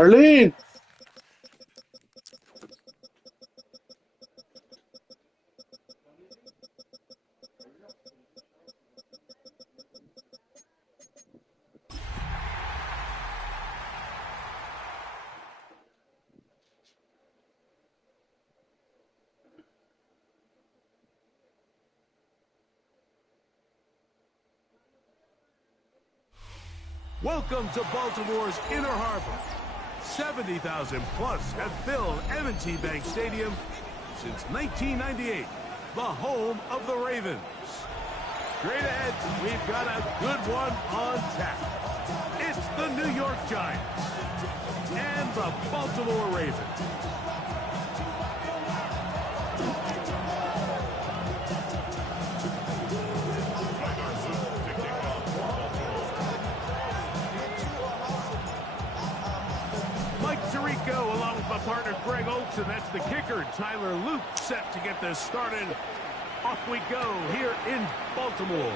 Arlene! Welcome to Baltimore's Inner Harbor. 70,000 plus have filled M&T Bank Stadium since 1998, the home of the Ravens. Straight ahead, we've got a good one on tap. It's the New York Giants and the Baltimore Ravens. Along with my partner Greg Oakes, and that's the kicker Tyler Luke, set to get this started. Off we go here in Baltimore.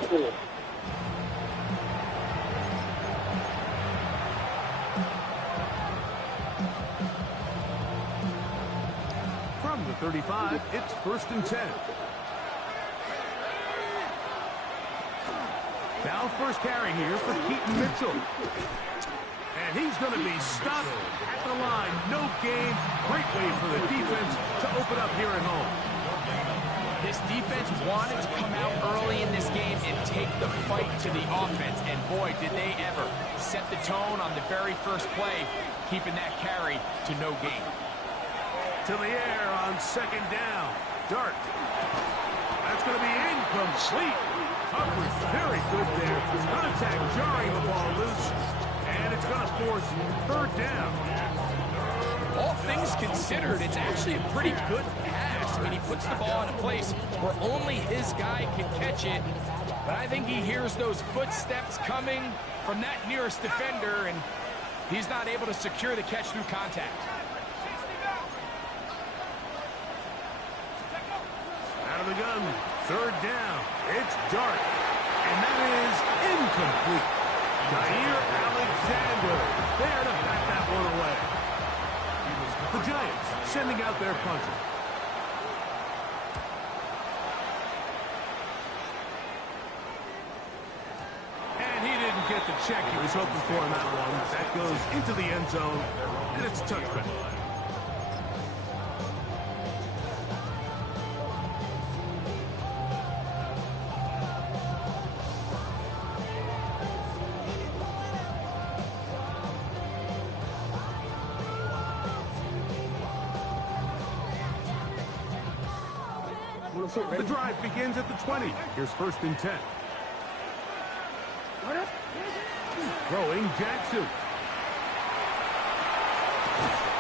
From the 35, it's 1st and 10. Now first carry here for Keaton Mitchell. And he's going to be stopped at the line. No gain. Great way for the defense to open up here at home. This defense wanted to come out early in this game and take the fight to the offense. And boy, did they ever set the tone on the very first play, keeping that carry to no gain. To the air on 2nd down. Dart. That's going to be incomplete. Coverage very good there. Contact jarring the ball loose. And it's going to force 3rd down. All things considered, it's actually a pretty good pass. I mean, he puts the ball in a place where only his guy can catch it. But I think he hears those footsteps coming from that nearest defender, and he's not able to secure the catch through contact. Out of the gun, 3rd down. It's Dart. And that is incomplete. Jair Alexander there to back that one away. The Giants sending out their punter. And he didn't get the check he was hoping for in that one. That goes into the end zone, and it's a touchback. The drive begins at the 20. Here's 1st and 10. Throwing Jackson.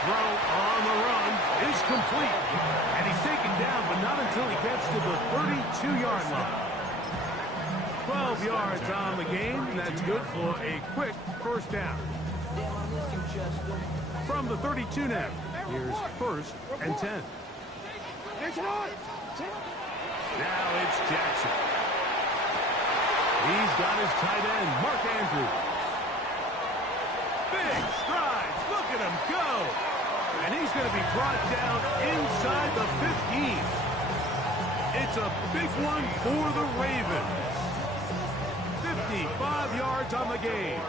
Throw on the run is complete. And he's taken down, but not until he gets to the 32-yard line. 12 yards on the game. That's good for a quick 1st down. From the 32 now. Here's 1st and 10. Now it's Jackson. He's got his tight end, Mark Andrews. Big strides. Look at him go. And he's going to be brought down inside the 15. It's a big one for the Ravens. 55 yards on the game.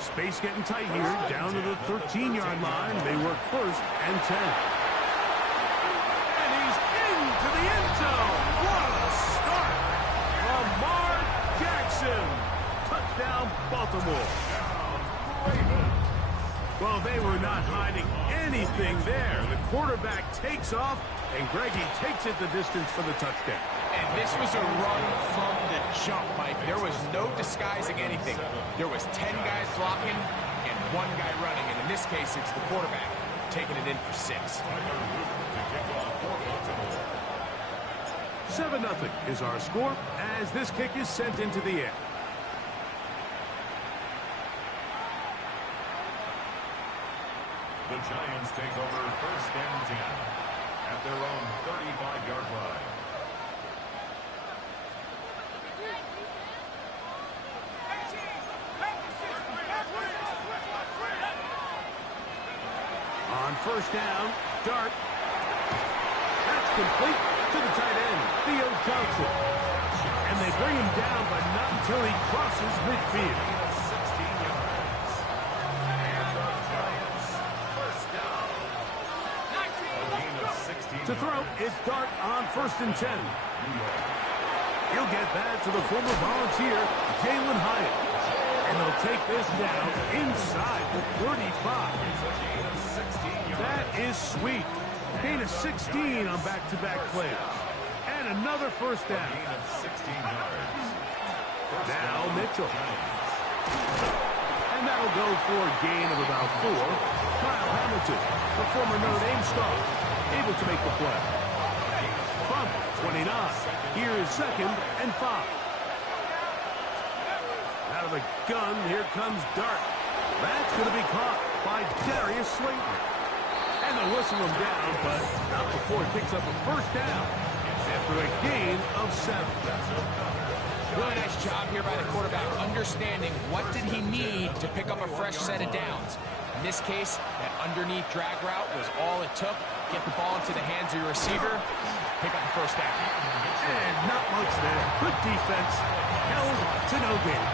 Space getting tight here, down to the 13-yard line. They work 1st and 10. To the end zone. What a start. Lamar Jackson. Touchdown, Baltimore. Well, they were not hiding anything there. The quarterback takes off, and Greggy takes it the distance for the touchdown. And this was a run from the jump, Mike. There was no disguising anything. There was 10 guys blocking and 1 guy running. And in this case, it's the quarterback taking it in for 6. 7-0 is our score as this kick is sent into the air. The Giants take over 1st and 10 at their own 35-yard line. On first down, Dart. That's complete to the tight end, Theo Johnson. And they bring him down, but not until he crosses midfield. 16 yards. And the Giants first down. A gain of 16 To throw, it's Dart on first and 10. He'll get that to the former Volunteer, Jalen Hyatt. And they'll take this down inside the 35. That is sweet. Gain of 16 on back-to-back plays. And another first down. Gain of 16 yards. Now Mitchell. And that'll go for a gain of about 4. Kyle Hamilton, the former Notre Dame star, able to make the play. From 29, here is second and 5. Out of the gun, here comes Dart. That's going to be caught by Darius Slayton. And they'll whistle him down, but not before he picks up a first down after a gain of 7. Really nice job here by the quarterback, understanding what did he need to pick up a fresh set of downs. In this case, that underneath drag route was all it took. Get the ball into the hands of your receiver, pick up the first down. And not much there. Good defense, held to no gain.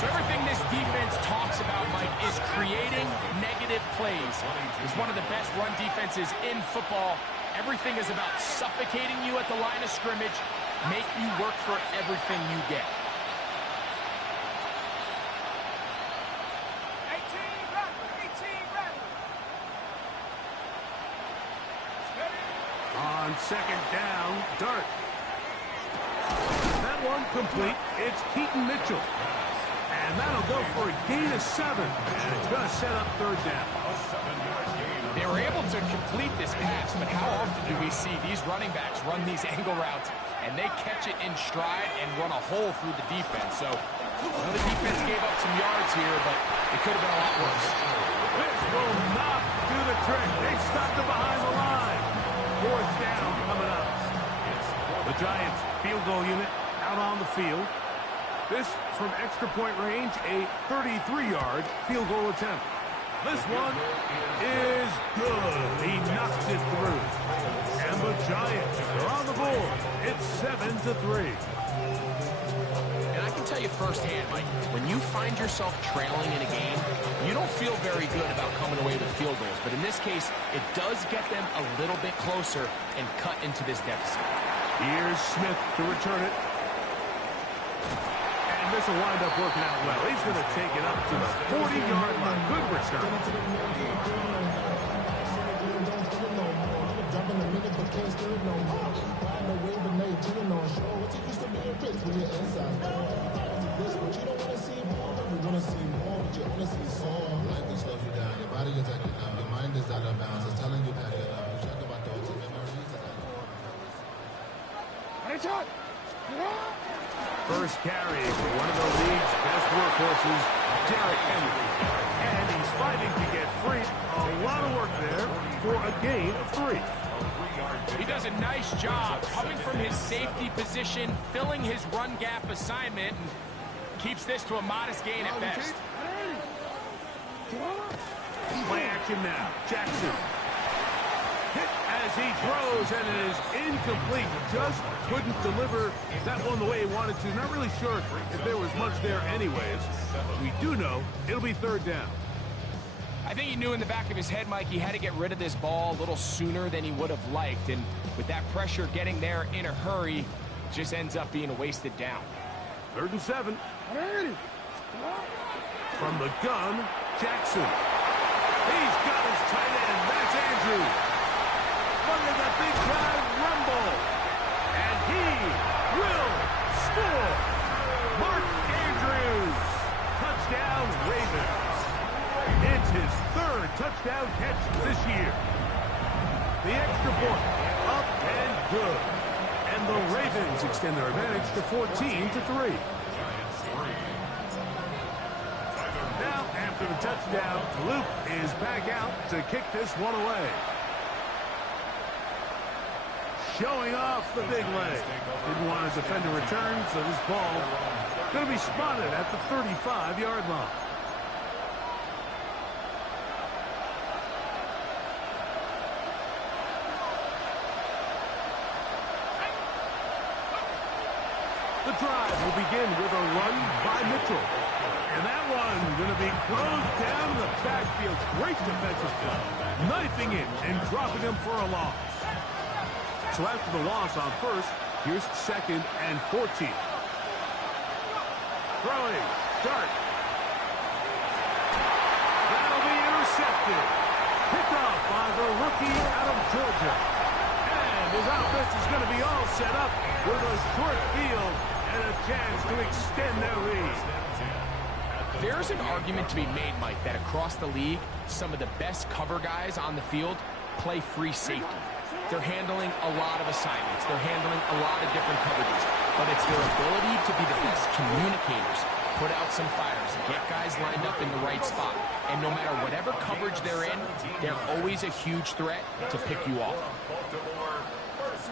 So everything this defense talks about, Mike, is creating negative plays. It's one of the best run defenses in football. Everything is about suffocating you at the line of scrimmage, make you work for everything you get. On second down, Dart. That one complete. It's Keaton Mitchell. And that'll go for a gain of 7. And it's going to set up third down. They were able to complete this pass, but how often do we see these running backs run these angle routes and they catch it in stride and run a hole through the defense? So the defense gave up some yards here, but it could have been a lot worse. This will not do the trick. They stopped it behind the line. Fourth down coming up. The Giants field goal unit out on the field. This from extra point range, a 33-yard field goal attempt. This one is good. He knocks it through. And the Giants are on the board. It's 7-3. And I can tell you firsthand, Mike, when you find yourself trailing in a game, you don't feel very good about coming away with field goals. But in this case, it does get them a little bit closer and cut into this deficit. Here's Smith to return it. And this will wind up working out well. He's going to take it up to the 40-yard line. Good return. First carry for one of the league's best workhorses, Derrick Henry. And he's fighting to get free. A lot of work there for a gain of 3. He does a nice job coming from his safety position, filling his run gap assignment, and keeps this to a modest gain at best. Play action now. Jackson. Hit as he throws, and it is incomplete. Just couldn't deliver that one the way he wanted to. Not really sure if there was much there anyways. We do know it'll be third down. I think he knew in the back of his head, Mike, he had to get rid of this ball a little sooner than he would have liked. And with that pressure getting there in a hurry, just ends up being a wasted down. 3rd and 7. From the gun, Jackson. He's got his tight end. That's Andrews. Look at the big guy rumble. And he will score. Mark Andrews. Touchdown, Ravens. It's his 3rd touchdown catch this year. The extra point, up and good. And the Ravens extend their advantage to 14-3. Now, after the touchdown, Luke is back out to kick this one away. Showing off the big leg. Didn't want to defend a return, so this ball going to be spotted at the 35-yard line. The drive will begin with a run by Mitchell. And that one going to be closed down in the backfield. Great defensive play. Knifing it and dropping him for a loss. So after the loss on first, here's 2nd and 14. Throwing. Dart. That'll be intercepted. Picked off by the rookie out of Georgia. And his offense is going to be all set up with a short field and a chance to extend their lead. There's an argument to be made, Mike, that across the league, some of the best cover guys on the field play free safety. They're handling a lot of assignments. They're handling a lot of different coverages. But it's their ability to be the best communicators, put out some fires, get guys lined up in the right spot. And no matter whatever coverage they're in, they're always a huge threat to pick you off.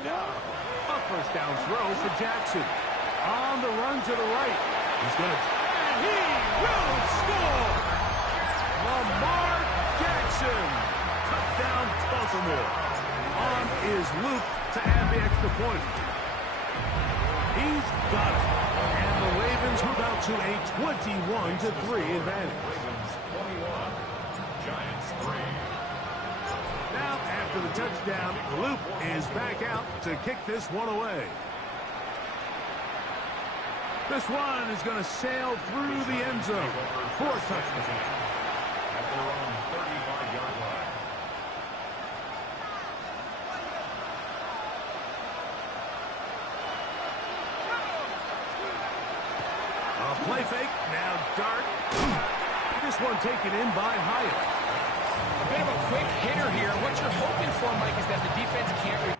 A first down throw for Jackson. On the run to the right. He's going to... And he will score! Lamar Jackson. Touchdown, Baltimore. On is Luke to add the extra point. He's got it. And the Ravens move out to a 21-3 advantage. Ravens 21, Giants 3. Now, after the touchdown, Luke is back out to kick this one away. This one is going to sail through the end zone for a touchdown. At their own 35-yard line. A play fake, now Dart. This one taken in by Hyatt. A bit of a quick hitter here. What you're hoping for, Mike, is that the defense can't...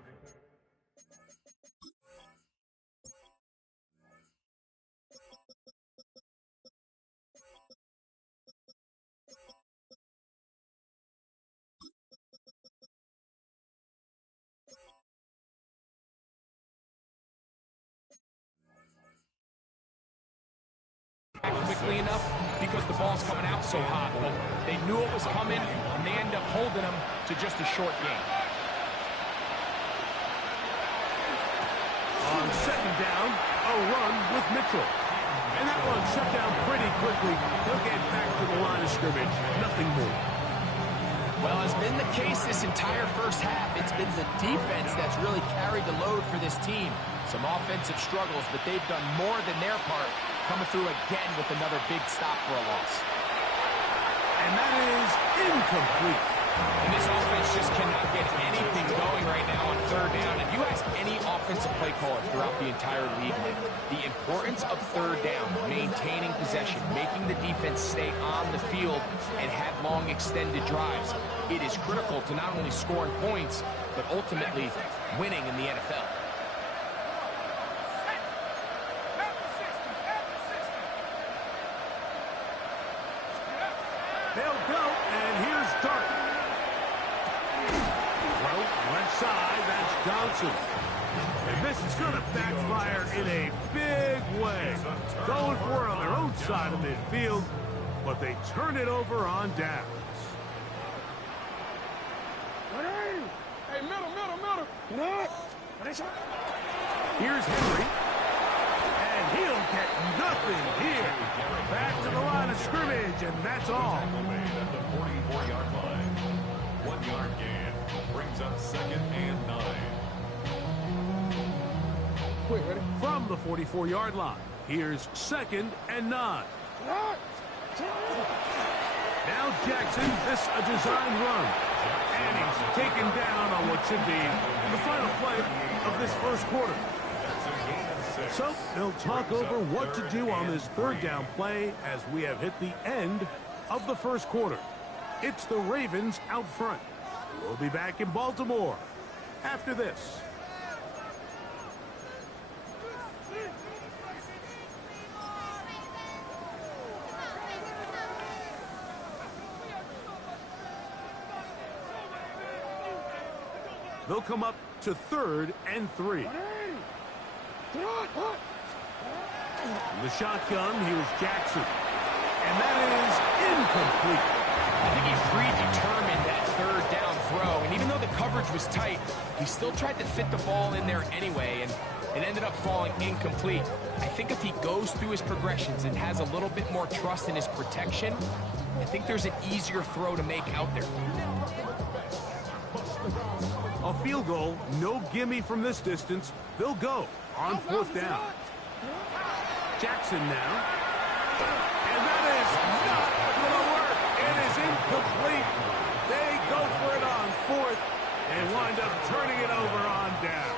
quickly enough because the ball's coming out so hot. But they knew it was coming, and they end up holding them to just a short game. On 2nd down, a run with Mitchell. And that one shut down pretty quickly. He'll get back to the line of scrimmage. Nothing more. Well, as been the case this entire first half, it's been the defense that's really carried the load for this team. Some offensive struggles, but they've done more than their part, coming through again with another big stop for a loss. And that is incomplete. And this offense just cannot get anything going right now on 3rd down. If you ask any offensive play caller throughout the entire league, the importance of 3rd down, maintaining possession, making the defense stay on the field and have long extended drives, it is critical to not only scoring points, but ultimately winning in the NFL. They'll go, and here's Dart. Well, left side, that's Johnson. And this is going to backfire in a big way. Going for it on their own side of midfield, but they turn it over on downs. Hey, middle. Here's Henry. And he'll get nothing here. Back to the line of scrimmage, and that's all. Made at the 44-yard line. 1-yard gain brings up 2nd and 9. Quick, ready? From the 44-yard line, here's 2nd and 9. Now Jackson, this a design run. And he's taken down on what should be the final play of this first quarter. So they'll talk over what to do on this 3rd down play as we have hit the end of the first quarter. It's the Ravens out front. We'll be back in Baltimore after this. They'll come up to 3rd and 3. The shotgun, here's Jackson. And that is incomplete. I think he predetermined that 3rd down throw, and even though the coverage was tight, he still tried to fit the ball in there anyway, and It ended up falling incomplete. I think if he goes through his progressions and has a little bit more trust in his protection, I think there's an easier throw to make out there. A field goal, no gimme from this distance. They'll go on 4th down. Jackson now. And that is not going to work. It is incomplete. They go for it on 4th and wind up turning it over on down.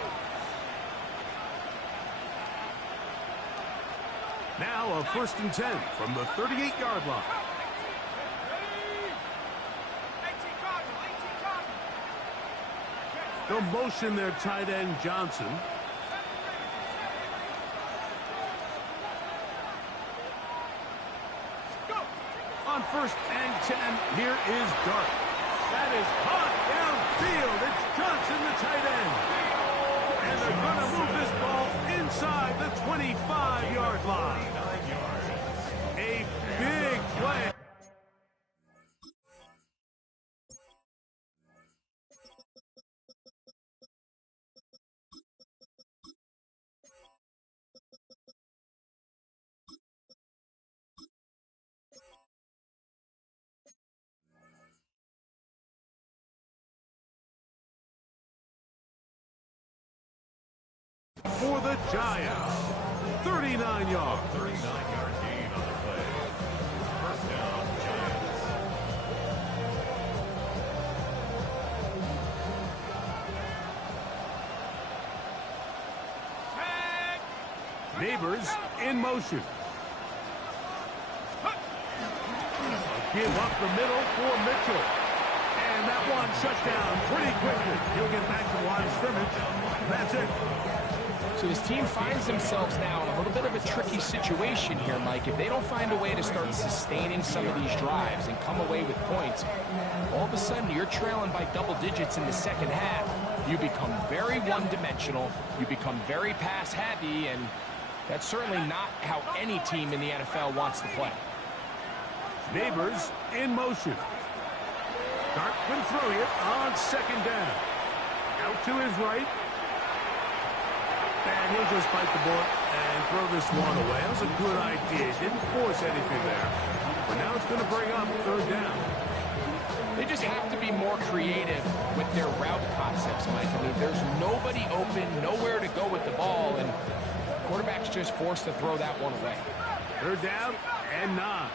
Now a 1st and 10 from the 38-yard line. They'll motion their tight end, Johnson. On 1st and 10, here is Dart. That is caught downfield. It's Johnson, the tight end. And they're going to move this ball inside the 25-yard line. A big play. For the Giants, 39 yards. 39-yard gain on the play. 1st down, Giants. Neighbors in motion. Give up the middle for Mitchell. And that one shut down pretty quickly. He'll get back to the line of scrimmage. That's it. So his team finds themselves now in a little bit of a tricky situation here, Mike. If they don't find a way to start sustaining some of these drives and come away with points, all of a sudden you're trailing by double digits in the 2nd half. You become very one-dimensional. You become very pass-heavy, and that's certainly not how any team in the NFL wants to play. Neighbors in motion. Dart can throw it on 2nd down. Out to his right. And he'll just bite the bullet and throw this one away. That was a good idea. Didn't force anything there. But now it's going to bring up 3rd down. They just have to be more creative with their route concepts, Mike. I mean, there's nobody open, nowhere to go with the ball, and quarterback's just forced to throw that one away. 3rd down and 9.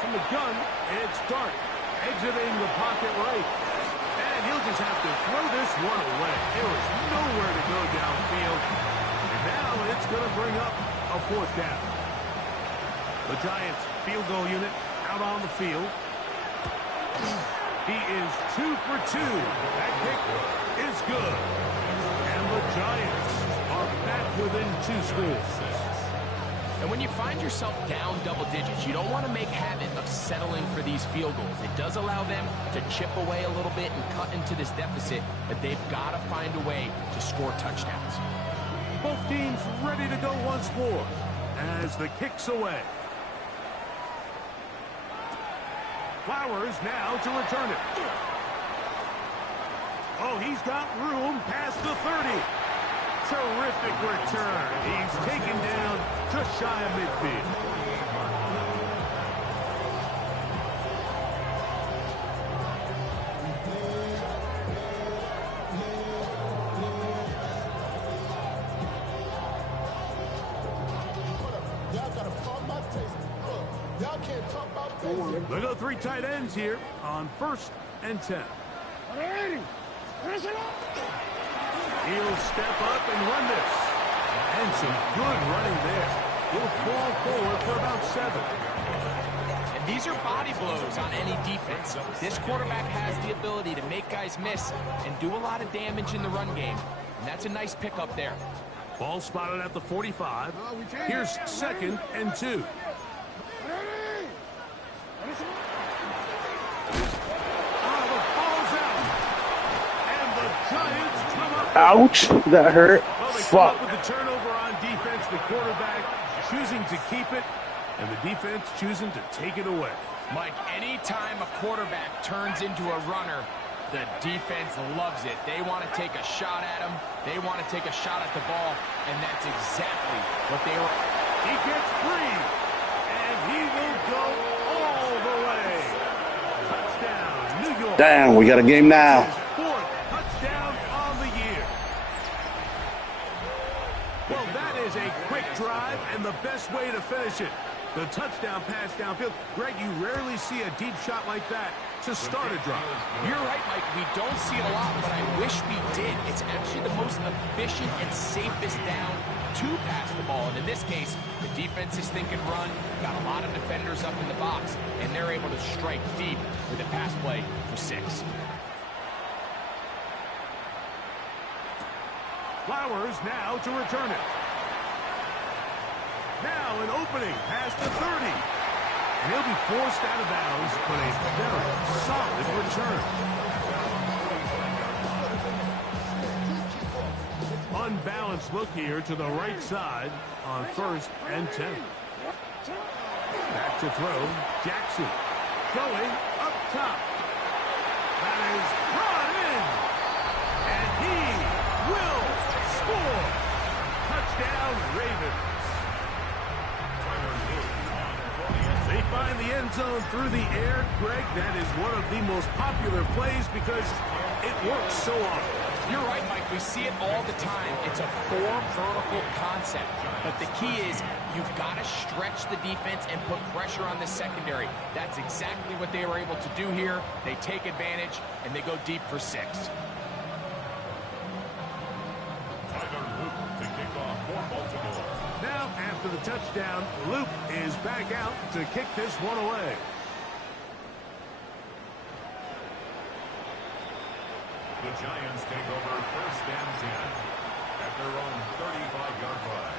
From the gun, it's Dart exiting the pocket right. And he'll just have to throw this one away. There was nowhere to go downfield. And now it's going to bring up a 4th down. The Giants field goal unit out on the field. He is 2 for 2. That kick is good. And the Giants are back within 2 scores. And when you find yourself down double digits, you don't want to make habit of settling for these field goals. It does allow them to chip away a little bit and cut into this deficit, but they've got to find a way to score touchdowns. Both teams ready to go once more as the kick's away. Flowers now to return it. Oh, he's got room past the 30. Terrific return. He's taken down just shy of midfield. They go 3 tight ends here on 1st and 10. He'll step up and run this. And some good running there. He'll fall forward for about 7. And these are body blows on any defense. This quarterback has the ability to make guys miss and do a lot of damage in the run game. And that's a nice pickup there. Ball spotted at the 45. Here's 2nd and 2. Ouch, that hurt. they come up with the turnover on defense, the quarterback choosing to keep it, and the defense choosing to take it away. Mike, anytime a quarterback turns into a runner, the defense loves it. They want to take a shot at him. They want to take a shot at the ball, and that's exactly what they were. He gets free, and he will go all the way. Touchdown, New York. Damn, we got a game now. His fourth touchdown on the year. Well, that is a quick drive and the best way to finish it. The touchdown pass downfield. Greg, you rarely see a deep shot like that to start a drive. You're right, Mike. We don't see it a lot, but I wish we did. It's actually the most efficient and safest down to pass the ball. And in this case, the defense is thinking run, got a lot of defenders up in the box, and they're able to strike deep with a pass play for 6. Flowers now to return it. Now an opening past the 30. And he'll be forced out of bounds, but a very solid return. Unbalanced look here to the right side on 1st and 10. Back to throw. Jackson going up top. That is brought in. And he will score. Touchdown, Ravens. They find the end zone through the air. Greg, that is one of the most popular plays because it works so often. You're right, Mike. We see it all the time. It's a 4 vertical concept. But the key is you've got to stretch the defense and put pressure on the secondary. That's exactly what they were able to do here. They take advantage, and they go deep for 6. Now, after the touchdown, Luke is back out to kick this one away. The Giants take over 1st and 10 at their own 35-yard line.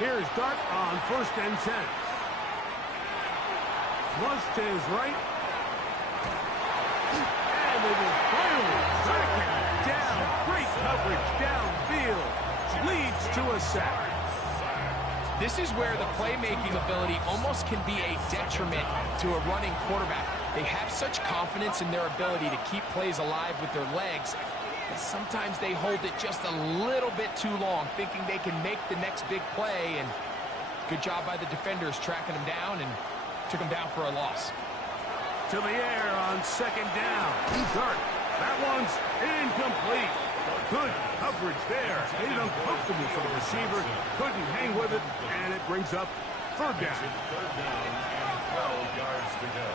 Here's Dart on 1st and 10. Flush to his right. And they will finally track him down. Great coverage downfield. Leads to a sack. This is where the playmaking ability almost can be a detriment to a running quarterback. They have such confidence in their ability to keep plays alive with their legs. Sometimes they hold it just a little bit too long, thinking they can make the next big play, and good job by the defenders tracking him down and took him down for a loss. To the air on 2nd down. Dart. That one's incomplete. Good coverage there. Made it uncomfortable for the receiver. Couldn't hang with it, and it brings up 3rd down. 3rd down and 12 yards to go.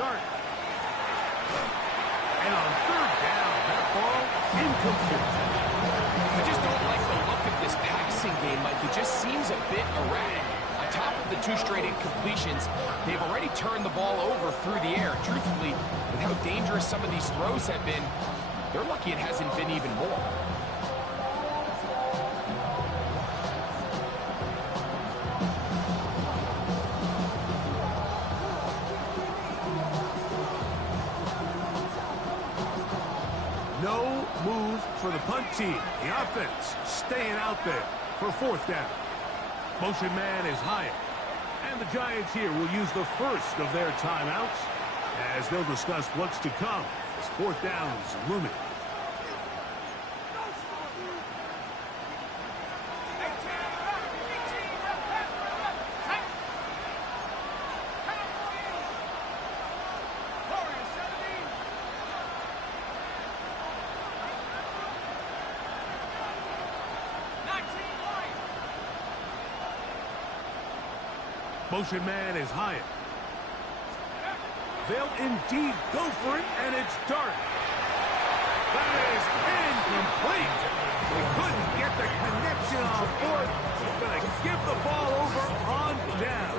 Dart. And on 3rd down, that ball incomplete. I just don't like the look of this passing game, Mike. It just seems a bit erratic. On top of the 2 straight incompletions, they've already turned the ball over through the air. Truthfully, with how dangerous some of these throws have been, they're lucky it hasn't been even more. No move for the punt team. The offense staying out there for 4th down. Motion man is Hyatt. And the Giants here will use the first of their timeouts as they'll discuss what's to come as 4th down is looming. Motion man is Hyatt. They'll indeed go for it, and it's Dart. That is incomplete. They couldn't get the connection on 4th. Going to give the ball over on down.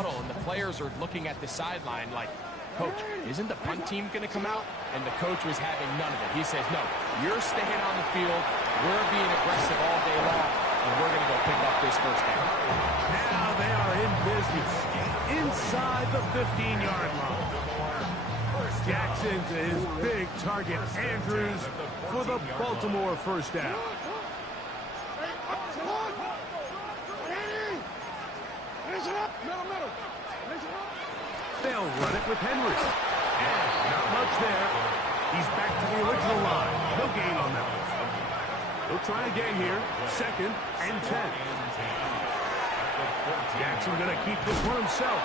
huddle, and the players are looking at the sideline like, Coach, isn't the punt team going to come out? And the coach was having none of it. He says, no, you're staying on the field. We're being aggressive all day long, and we're going to go pick up this first down. Now they are in business inside the 15-yard line. Jackson to his big target, Andrews, for the Baltimore first down. They'll run it with Henry. And not much there. He's back to the original line. No gain on that one. He'll try again here. 2nd and 10. Jackson going to keep this one himself.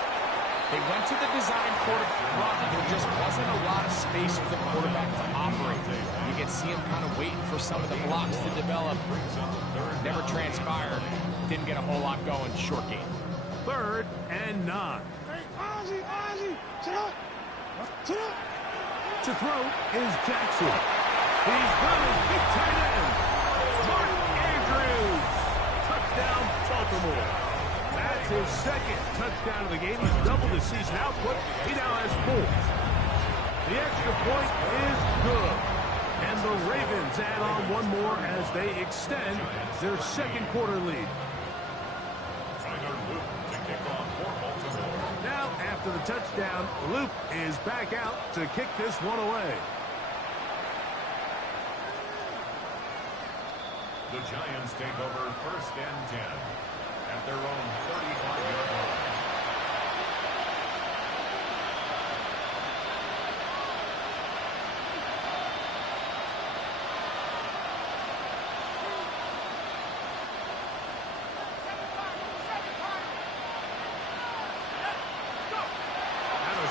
They went to the design quarterback run, and there just wasn't a lot of space for the quarterback to operate. You can see him kind of waiting for some of the blocks to develop. Never transpired. Didn't get a whole lot going. Short game. 3rd and 9. To throw is Jackson. He's got his big tight end, Mark Andrews. Touchdown, Baltimore. That's his 2nd touchdown of the game. He's doubled his season output. He now has 4. The extra point is good. And the Ravens add on one more as they extend their 2nd quarter lead. Now, after the touchdown, Luke is back out to kick this one away. The Giants take over 1st and 10 at their own 35-yard line.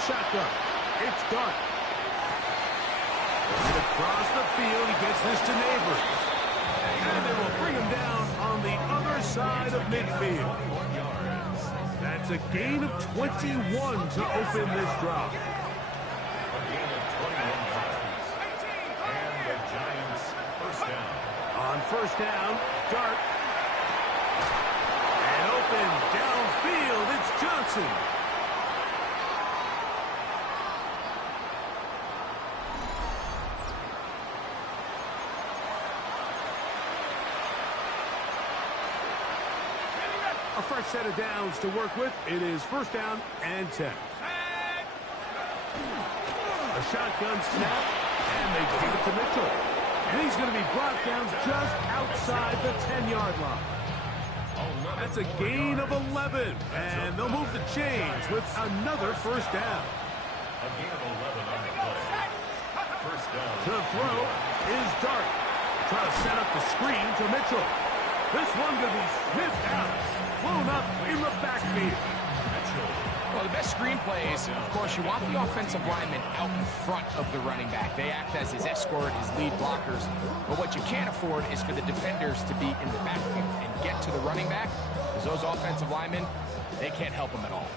Shotgun. It's Dart. And across the field, he gets this to Neighbors. And they will bring him down on the other side of midfield. That's a gain of 21 to open this drive. A gain of 21 yards. And the Giants first down. On first down, Dart. And open downfield, it's Johnson. A fresh set of downs to work with. It is 1st down and 10. A shotgun snap, and they give it to Mitchell. And he's going to be brought down just outside the 10-yard line. That's a gain of 11, and they'll move the chains with another first down. A gain of 11 on the play. First down. To throw is Dart. Trying to set up the screen to Mitchell. This one going to be sniffed out. Blown up in the backfield. Well, the best screenplays, of course, you want the offensive lineman out in front of the running back. They act as his escort, his lead blockers. But what you can't afford is for the defenders to be in the backfield and get to the running back, because those offensive linemen, they can't help them at all.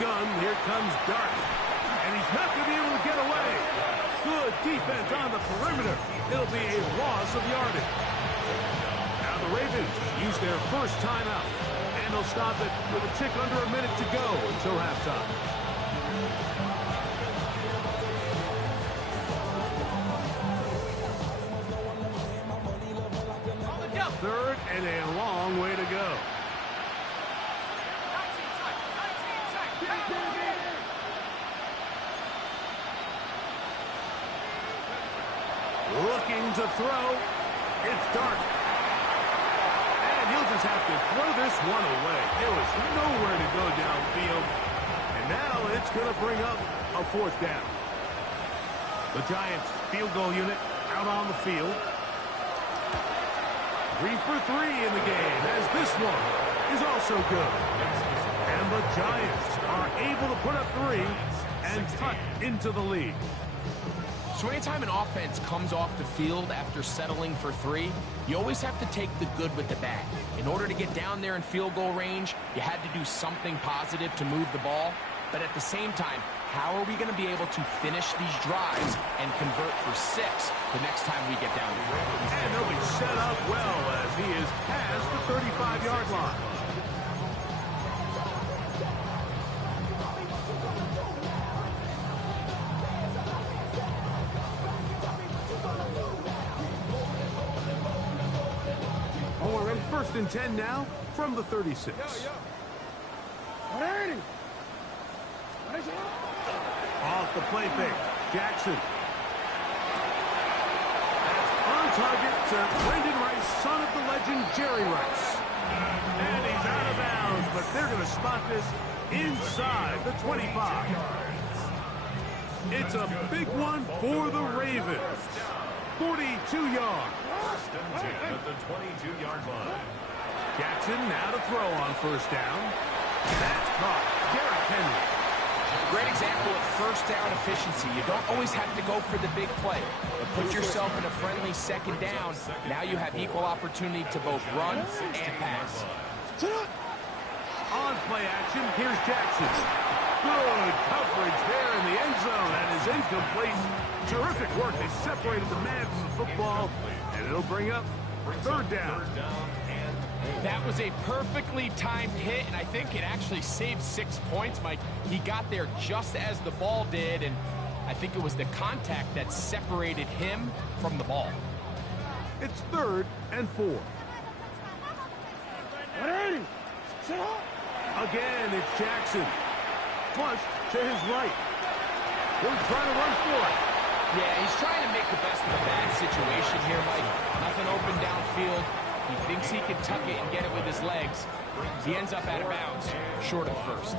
Gun, here comes Dart. And he's not going to be able to get away. Good defense on the perimeter. It'll be a loss of yardage. Now the Ravens use their first timeout. And they'll stop it with a tick under a minute to go until halftime. 3rd and a long way to go. Looking to throw. It's Dart. And he'll just have to throw this one away. There was nowhere to go downfield. And now it's going to bring up a 4th down. The Giants field goal unit out on the field. 3 for 3 in the game, as this one is also good. And the Giants are able to put up 3 and cut into the lead. So anytime an offense comes off the field after settling for 3, you always have to take the good with the bad. In order to get down there in field goal range, you had to do something positive to move the ball. But at the same time, how are we going to be able to finish these drives and convert for 6 the next time we get down there? And they'll be set up well as he is past the 35-yard line. First and 10 now from the 36. Off the play fake, Jackson. That's on target to Brendan Rice, son of the legend Jerry Rice. And he's out of bounds, but they're going to spot this inside the 25. It's a big one for the Ravens. 42 yards. First and 10 at the 22-yard line. Jackson now to throw on first down. That's caught. Derrick Henry. Great example of first down efficiency. You don't always have to go for the big play, but put yourself in a friendly second down. Now you have equal opportunity to both run and pass. On play action, here's Jackson. Good coverage there in the end zone. That is incomplete. Terrific work. They separated the man from the football, and it'll bring up third down. That was a perfectly timed hit, and I think it actually saved 6 points, Mike. He got there just as the ball did, and I think it was the contact that separated him from the ball. It's 3rd and 4. Again, it's Jackson. Flushed to his right. We're trying to run for it. Yeah, he's trying to make the best of the bad situation here, Mike. Nothing open downfield. He thinks he can tuck it and get it with his legs. He ends up out of bounds, short of first.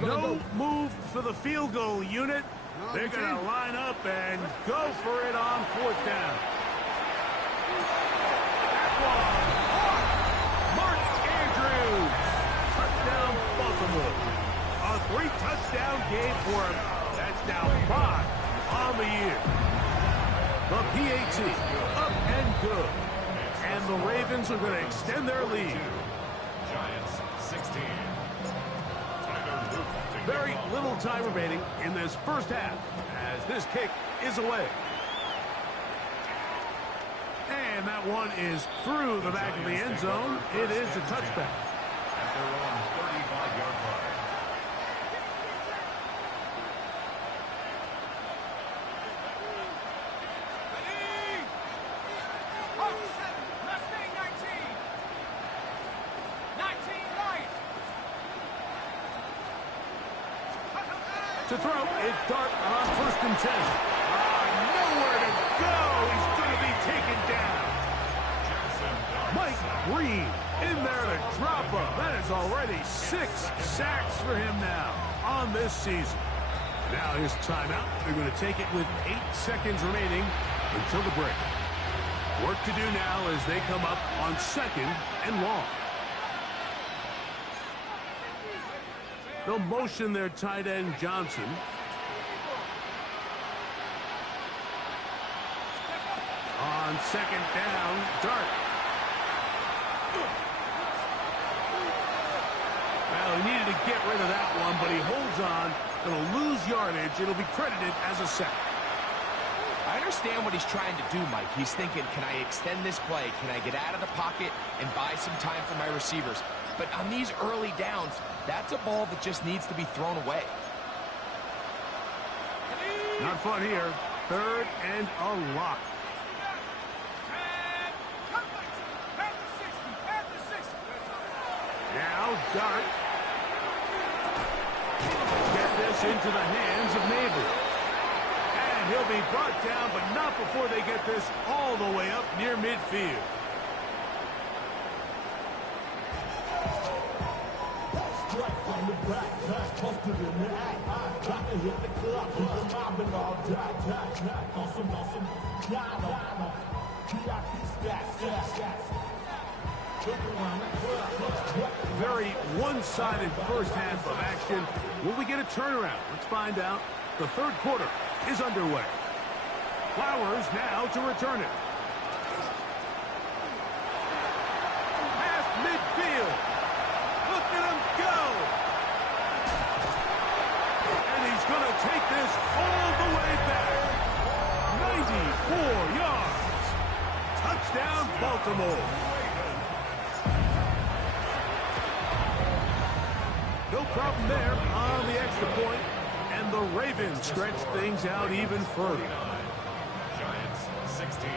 No move for the field goal unit. They're going to line up and go for it on 4th down. That one. Mark Andrews. Touchdown, Baltimore. A 3-touchdown game for him. That's now 5 on the year. The PAT up and good. And the Ravens are going to extend their lead. Giants 16. Very little time remaining in this first half as this kick is away. And that one is through the back of the end zone. It is a touchback. At their own 35-yard line. To throw, it's Dart on 1st and 10. Nowhere to go. He's going to be taken down. Mike Green in there to drop him. That is already 6 sacks for him now on this season. Now his timeout. They're going to take it with 8 seconds remaining until the break. Work to do now as they come up on 2nd and long. They'll motion their tight end, Johnson. On 2nd down, Dart. Well, he needed to get rid of that one, but he holds on. It'll lose yardage. It'll be credited as a sack. I understand what he's trying to do, Mike. He's thinking, can I extend this play? Can I get out of the pocket and buy some time for my receivers? But on these early downs, that's a ball that just needs to be thrown away. Not fun here. 3rd and a lot. Now Dart. Get this into the hands of Neighbors. And he'll be brought down, but not before they get this all the way up near midfield. very one-sided first half of action. Will we get a turnaround? Let's find out. The third quarter is underway. Flowers now to return it. Past midfield. Look at him go. And he's going to take this all the way back. 94 yards. Touchdown, Baltimore. No problem there on the extra point. And the Ravens stretch things out even further. Giants 16.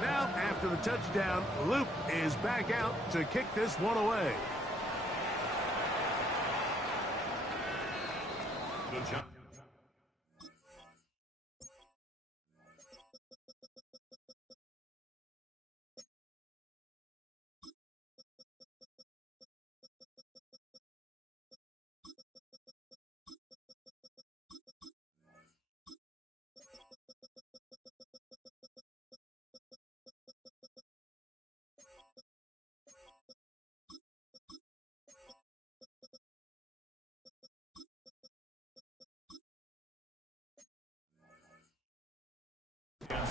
Now, after the touchdown, Luke is back out to kick this one away. The Giants.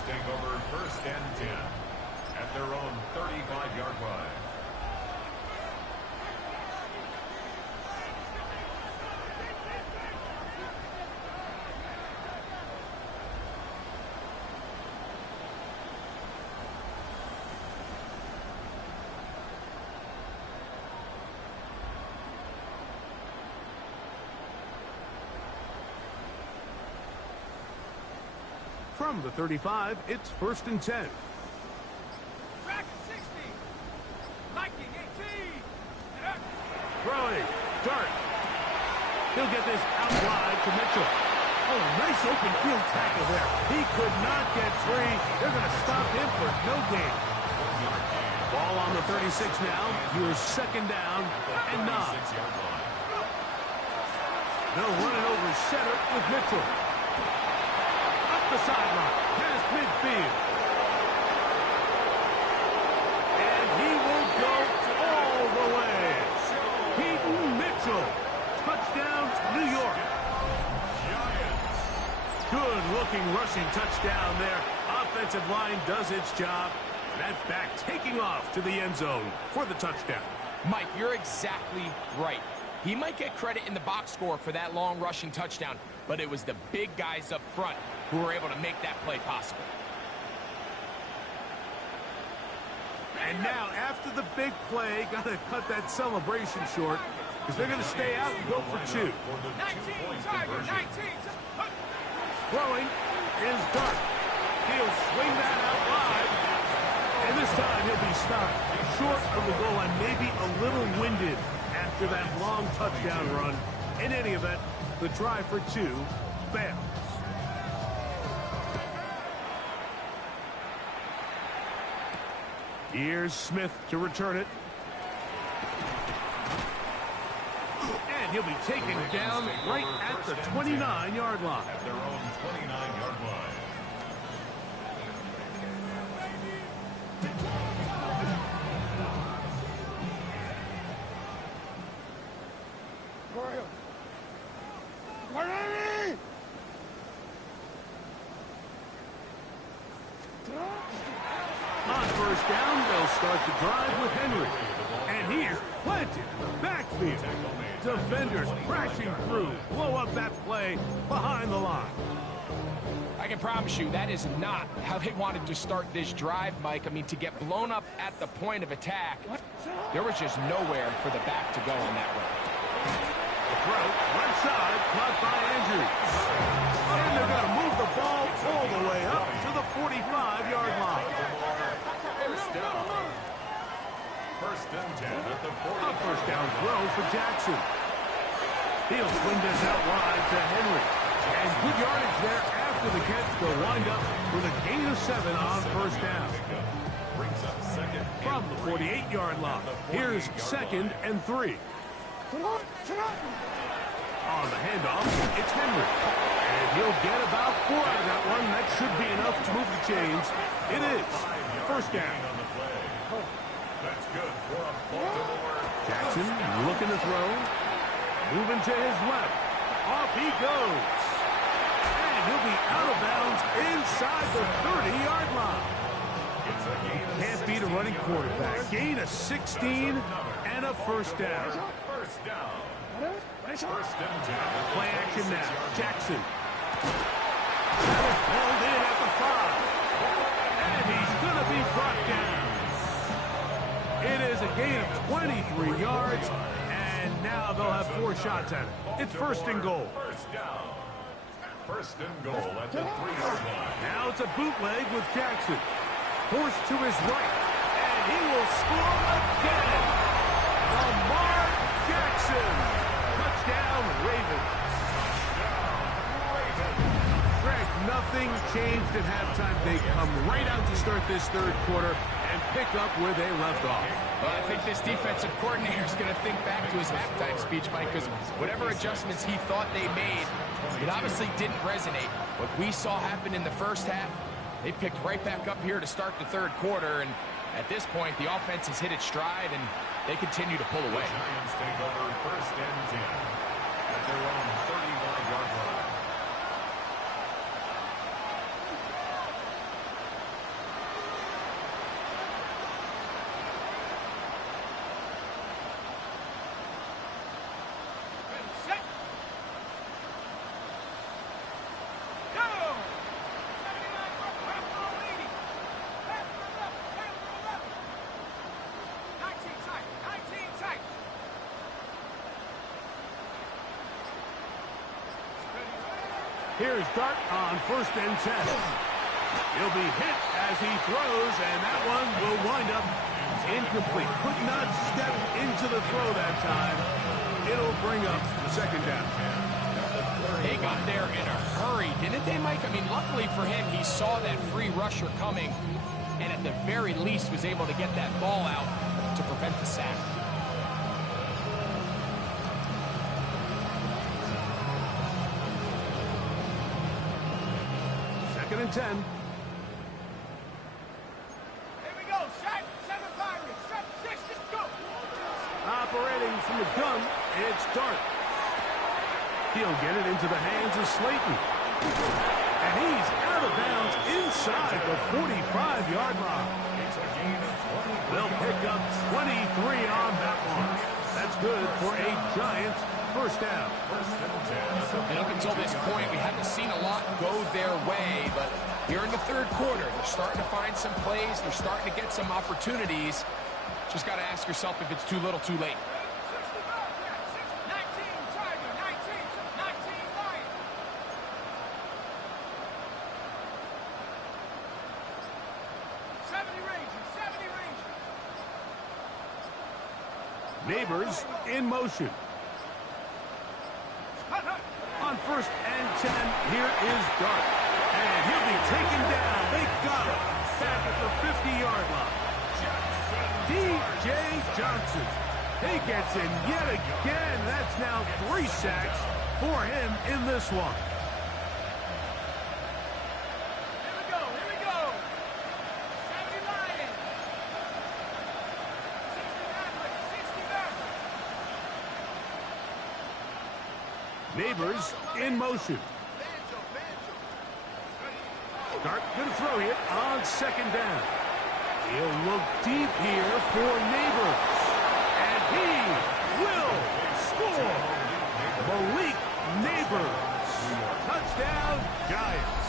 Take over first and 10 at their own 35-yard line. From the 35, it's first and 10. Track 60. Lightning 18. Throwing. Dart. He'll get this out wide to Mitchell. Oh, nice open field tackle there. He could not get free. They're going to stop him for no gain. Ball on the 36 now. Your second down and 9. They'll run it over center with Mitchell. The sideline, past midfield. And he will go all the way. Peyton Mitchell. Touchdown, New York. Giants. Good-looking rushing touchdown there. Offensive line does its job. That back taking off to the end zone for the touchdown. Mike, you're exactly right. He might get credit in the box score for that long rushing touchdown, but it was the big guys up front who were able to make that play possible. And now, after the big play, got to cut that celebration short because they're going to stay out and go for 2. 19, Tiger, 19. Throwing is Dart. He'll swing that out wide. And this time he'll be stopped short of the goal line, maybe a little winded after that long touchdown run. In any event, the try for 2 fails. Here's Smith to return it. And he'll be taken down right at the 29-yard line. At their own 29-yard line. On first down, they'll start the drive with Henry. And he's planted in the backfield. Defenders crashing through, blow up that play behind the line. I can promise you that is not how they wanted to start this drive, Mike. I mean, to get blown up at the point of attack, there was just nowhere for the back to go on that run. The throw, left side, caught by Andrews. And they're going to move the ball all the way up to the 45-yard line. First and 10 at the 40. A first down throw for Jackson. He'll swing this out wide to Henry. And good yardage there after the catch. They'll wind up with a gain of 7 on first down. Brings up second From the 48-yard line, here's second and 3. On the handoff, it's Henry. And he'll get about 4 out of that one. That should be enough to move the chains. It is. First down. On the play. That's good for a Baltimore. Jackson looking to throw. Moving to his left. Off he goes. And he'll be out of bounds inside the 30-yard line. It's a gain of Can't beat a running quarterback. Gain of 16 and a first down. First down. First and 10. Play action now. Jackson. That is pulled in at the 5. And he's going to be brought down. It is a gain of 23 yards. And now they'll have 4 shots at it. It's first and goal. First down. First and goal at the 3-yard line. Now it's a bootleg with Jackson. Forced to his right. And he will score again. Lamar Jackson. Touchdown, Ravens. Greg, nothing changed at halftime. They come right out to start this third quarter and pick up where they left off. Well, I think this defensive coordinator is going to think back to his halftime speech, Mike, because whatever adjustments he thought they made, it obviously didn't resonate. What we saw happen in the first half, they picked right back up here to start the third quarter, and at this point, the offense has hit its stride, and they continue to pull away. The Giants take over first and 10 at their own 35-yard line. Set. Go. 19 tight. 19 tight. Here's Dart on first and 10. He'll be hit as he throws, and that one will wind up incomplete. Could not step into the throw that time. It'll bring up the second down. They got there in a hurry, didn't they, Mike? I mean, luckily for him, he saw that free rusher coming, and at the very least was able to get that ball out to prevent the sack. Second and 10. Here we go. Set. 7 Pirates. 7 6. Go. Operating from the gun, it's Dart. He'll get it into the hands of Slayton. And he's out of bounds inside the 45-yard line. It's a gain of 20. They'll pick up 23 on that one. That's good for a Giants first down. First and 10. And up until this point, we haven't seen a lot go their way, but here in the third quarter, they're starting to find some plays. They're starting to get some opportunities. Just got to ask yourself if it's too little, too late. 19 Tiger. 19 Lion. Neighbors in motion. On first and 10, here is Dart. And he'll be taken down. They got him back at the 50-yard line. D.J. Johnson. He gets in yet again. That's now 3 sacks for him in this one. Here we go. 70 Lions. 60 Neighbors in motion. Dart going to throw it on second down. He'll look deep here for Neighbors. And he will score. Malik Neighbors. Touchdown, Giants.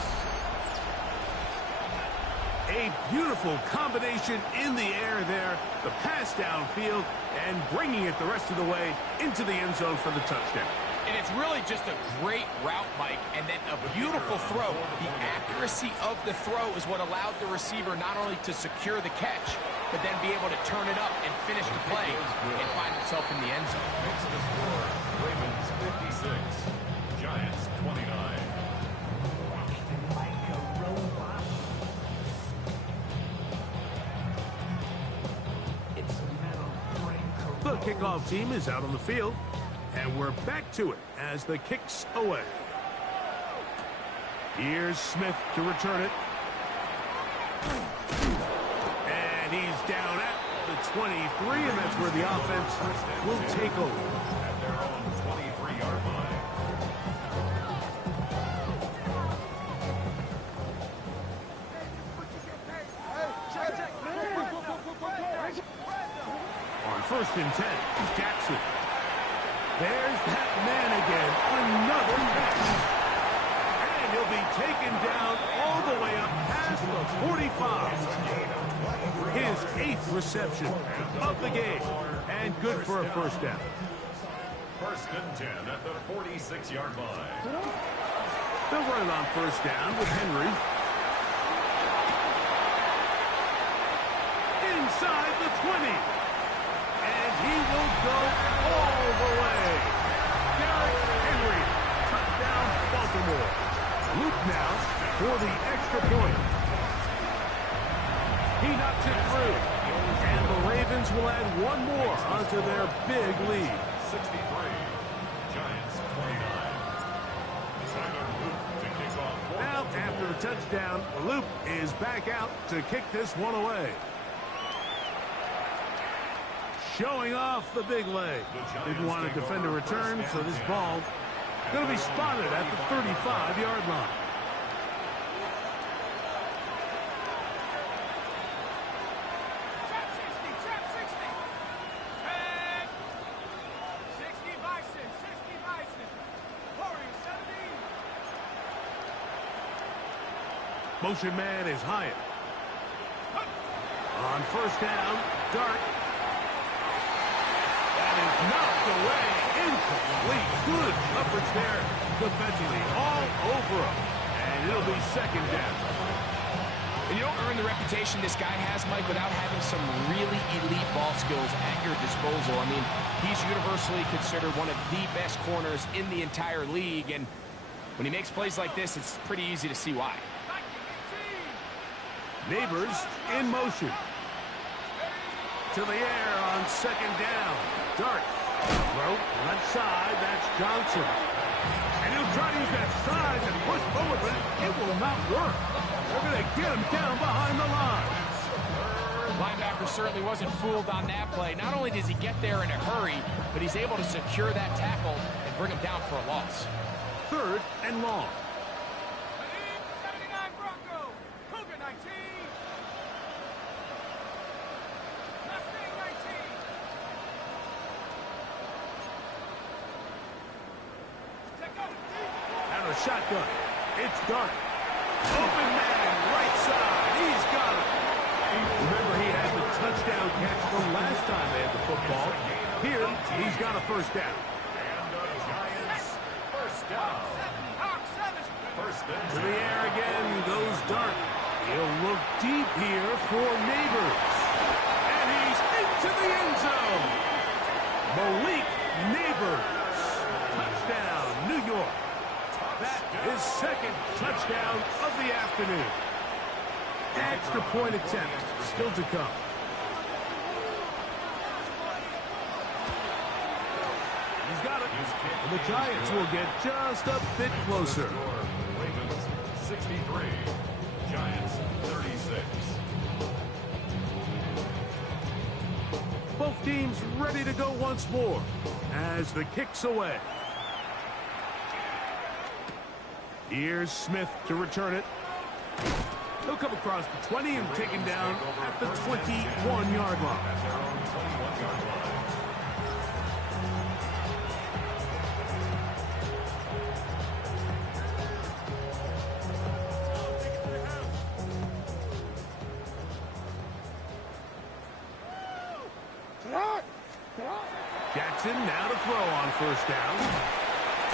A beautiful combination in the air there. The pass downfield and bringing it the rest of the way into the end zone for the touchdown. And it's really just a great route, Mike, and then a beautiful throw. The accuracy of the throw is what allowed the receiver not only to secure the catch, but then be able to turn it up and finish the play and find himself in the end zone. Makes the score Ravens 56, Giants 29. The kickoff team is out on the field. And we're back to it as the kick's away. Here's Smith to return it. And he's down at the 23, and that's where the offense will take over. At their own 23-yard line. On 1st and 10, Jackson. There's that man again. Another catch. And he'll be taken down all the way up past the 45. His 8th reception of the game. And good for a first down. 1st and 10 at the 46-yard line. They'll run it on 1st down with Henry. Inside the 20. And he will go all the way. Derrick Henry, touchdown Baltimore. Luke now for the extra point. He knocks it through. And the Ravens will add one more onto their big lead. 63. Giants 29. Tyler Luke to kick off. Now, after the touchdown, Luke is back out to kick this one away. Showing off the big leg. Didn't want to defend a return, so this ball going to be spotted at the 35-yard line. Trap 60, trap 60. Trap 60 Bison, 60 Bison. Warriors 17. Motion man is Hyatt. On 1st down, Dart. Knocked away, incomplete. Good coverage there defensively, all over him. And it'll be 2nd down. And you don't earn the reputation this guy has, Mike, without having some really elite ball skills at your disposal. I mean, he's universally considered one of the best corners in the entire league. And when he makes plays like this, it's pretty easy to see why. Neighbors in motion. To the air on 2nd down. Dart. Throw left side. That's Johnson. And he'll try to use that size and push forward, but it will not work. They're going to get him down behind the line. Linebacker certainly wasn't fooled on that play. Not only does he get there in a hurry, but he's able to secure that tackle and bring him down for a loss. 3rd and long. 79 Bronco. Cougar 19. Mustang 19. Check out Out of the shotgun. It's Dart. Open man, right side. He's got it. Remember, he had the touchdown catch the last time they had the football. Here, he's got a 1st down. And the Giants 1st down. 1st and To the air again goes Dart. He'll look deep here for Neighbors. And he's into the end zone. Malik Neighbors. Touchdown, New York. That is 2nd touchdown of the afternoon. Extra point attempt still to come. He's got it. And the Giants will get just a bit closer. Ravens 63. Giants 36. Both teams ready to go once more as the kick's away. Here's Smith to return it. He'll come across the 20 and taken down at the 21-yard line. At their own 21-yard line. Jackson now to throw on 1st down.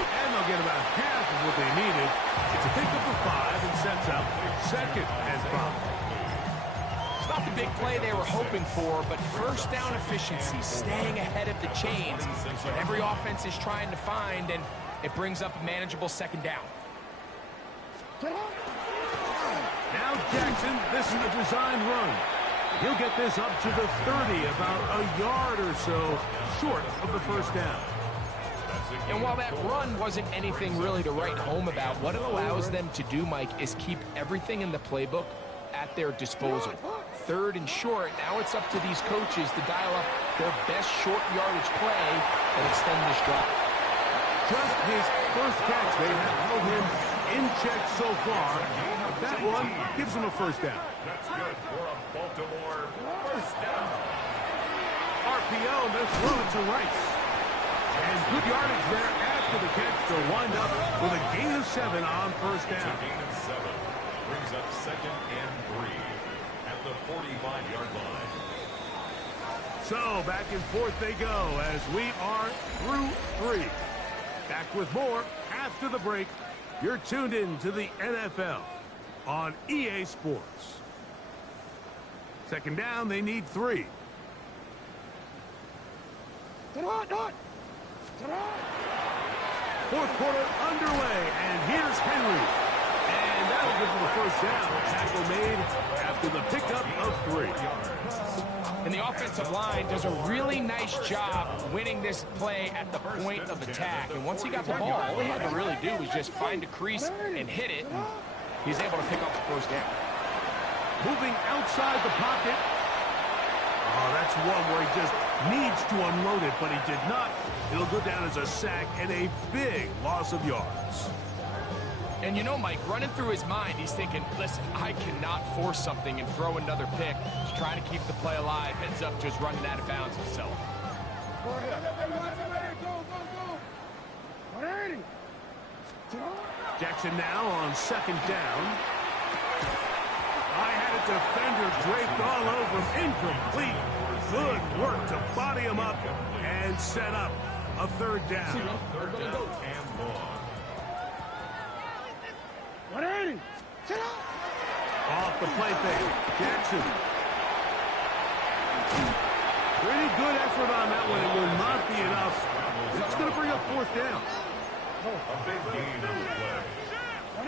And they'll get about half of what they needed. It's a pickup of 5 and sets up 2nd and 5. It's not the big play they were hoping for, but 1st down efficiency, staying ahead of the chains, is what every offense is trying to find, and it brings up a manageable 2nd down. Now Jackson, this is a designed run. He'll get this up to the 30, about a yard or so short of the 1st down. And while that run wasn't anything really to write home about, what it allows them to do, Mike, is keep everything in the playbook at their disposal. Third and short, now it's up to these coaches to dial up their best short yardage play and extend this drive. Just his first catch. They have held him in check so far. That one gives him a first down. That's good for a Baltimore first down. RPO, and they'll throw it to Rice. And good yardage there after the catch to wind up with a gain of 7 on first It's a down. gain of 7. Brings up 2nd and 3 at the 45-yard line. So back and forth they go as we are through 3. Back with more after the break. You're tuned in to the NFL on EA Sports. Second down, they need 3. Fourth quarter underway, and here's Henry. And that'll give him a first down. Tackle made after the pickup of 3. And the offensive line does a really nice job winning this play at the point of attack. And once he got the ball, all he had to really do was just find a crease and hit it. And he's able to pick up the first down. Moving outside the pocket. Oh, that's one where he just needs to unload it, but he did not. It'll go down as a sack and a big loss of yards. And you know, Mike, running through his mind, he's thinking, listen, I cannot force something and throw another pick. He's trying to keep the play alive. Ends up just running out of bounds himself. Go ahead. Go. Jackson now on second down. I had a defender draped all over him. Incomplete. Good work to body him up and set up a third down. Third down and long. 180. Off the play fake. Jackson. Pretty good effort on that one. It will not be enough. It's going to bring up fourth down. A big gain on the play.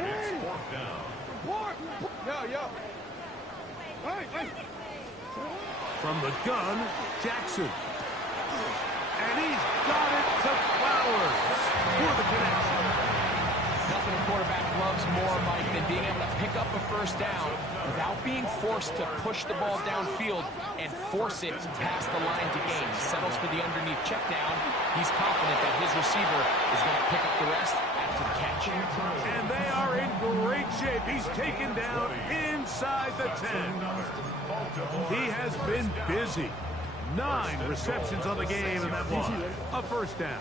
It's 4th down. Yo. Hey. From the gun, Jackson. And he's got it to Flowers for the connection. Nothing a quarterback loves more, Mike, than being able to pick up a first down without being forced to push the ball downfield and force it past the line to gain. He settles for the underneath check down. He's confident that his receiver is going to pick up the rest after the catch. And they are in great shape. He's taken down inside the 10. He has been busy. 9 receptions on the game, and that one a first down.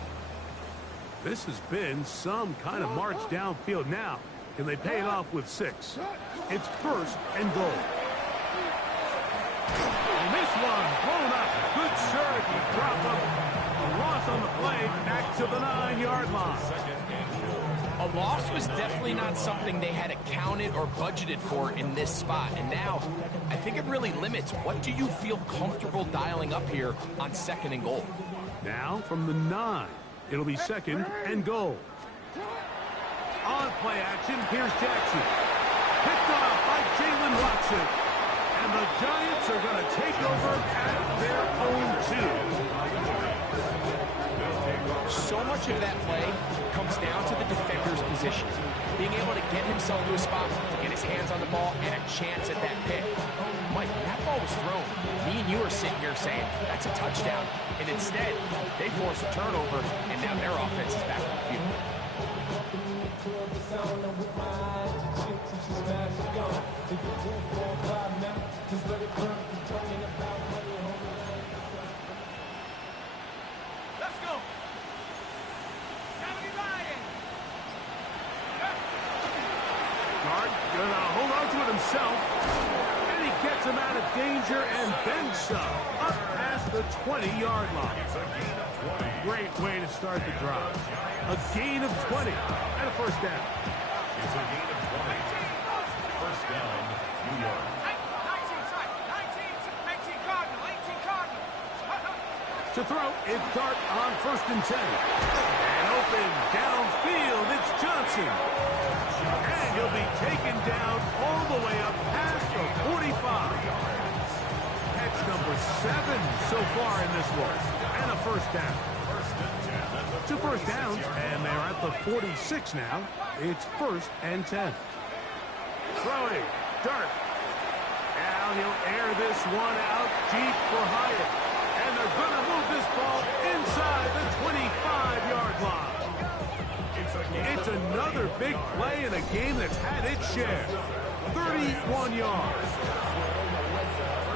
This has been some kind of march downfield. Now, can they pay it off with 6? It's first and goal. And this one blown up. Good surge. Drop up. A loss on the play. Back to the 9-yard line. A loss was definitely not something they had accounted or budgeted for in this spot. And now, I think it really limits what do you feel comfortable dialing up here on second and goal. Now from the 9. It'll be second and goal. On play action, here's Jackson. Picked off by Jalen Watson. And the Giants are going to take over at their own 2. So much of that play comes down to the defender's position. Being able to get himself to a spot, to get his hands on the ball, and a chance at that pick. Mike, when that ball was thrown, me and you are sitting here saying, that's a touchdown. And instead, they force a turnover, and now their offense is back on the field. Let's go. 70 riding. Guard gonna hold on to it himself. And he gets him out of danger and then some. Up past the 20-yard line. It's a gain of 20. Great way to start the drive. A gain of 20 and a first down. It's a gain of 20. First down, New York. 19 side. 19 Cardinal. 18 Cardinal. To throw, it's Dart on first and 10. And open downfield, it's Johnson. And he'll be taken down all the way up past the 45. Catch number 7 so far in this one. And a first down. First and 10 at the 2 first downs, and they're at the 46 now. It's 1st and 10. Throwing, Dart. Now he'll air this one out deep for Hyatt. And they're going to move this ball inside the 25-yard line. It's another big play in a game that's had its share. 31 yards.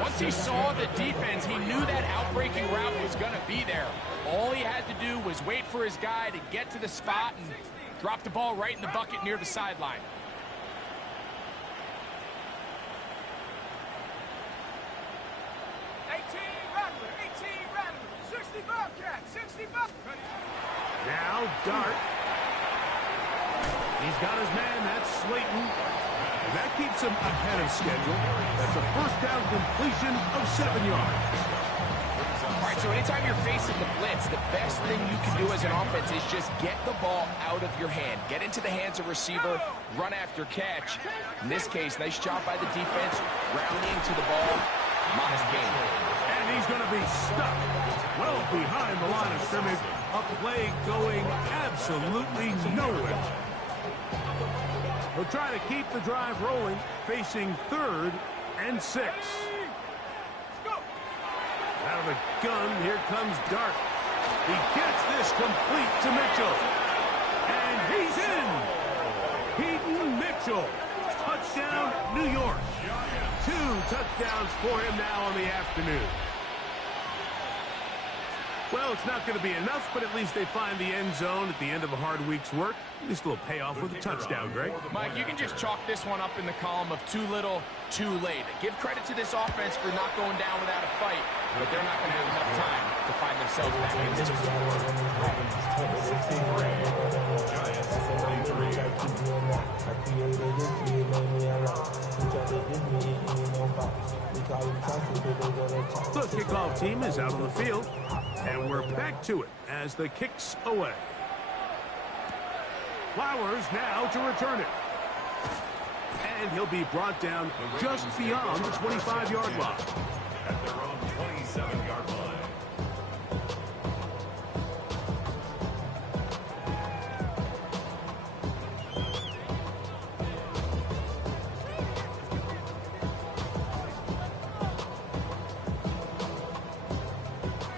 Once he saw the defense, he knew that outbreaking route was going to be there. All he had to do was wait for his guy to get to the spot and drop the ball right in the bucket near the sideline. Now Dart. He's got his man. That's Slayton. And that keeps him ahead of schedule. That's a first down completion of 7 yards. All right, so anytime you're facing the blitz, the best thing you can do as an offense is just get the ball out of your hand. Get into the hands of receiver, run after catch. In this case, nice job by the defense, rallying to the ball. Modest gain. And he's going to be stuck well behind the line of scrimmage. A play going absolutely nowhere. He'll try to keep the drive rolling, facing 3rd and 6. Out of the gun, here comes Dart. He gets this complete to Mitchell. And he's in. Keaton Mitchell. Touchdown, New York. 2 touchdowns for him now on the afternoon. Well, it's not going to be enough, but at least they find the end zone at the end of a hard week's work. At least a little payoff with a touchdown, Greg. Mike, you can just chalk this one up in the column of too little, too late. Give credit to this offense for not going down without a fight, but they're not going to have enough time to find themselves back in this The kickoff team is out on the field, and we're back to it as the kick's away. Flowers now to return it. And he'll be brought down just beyond the 25-yard line. At their own 27-yard line.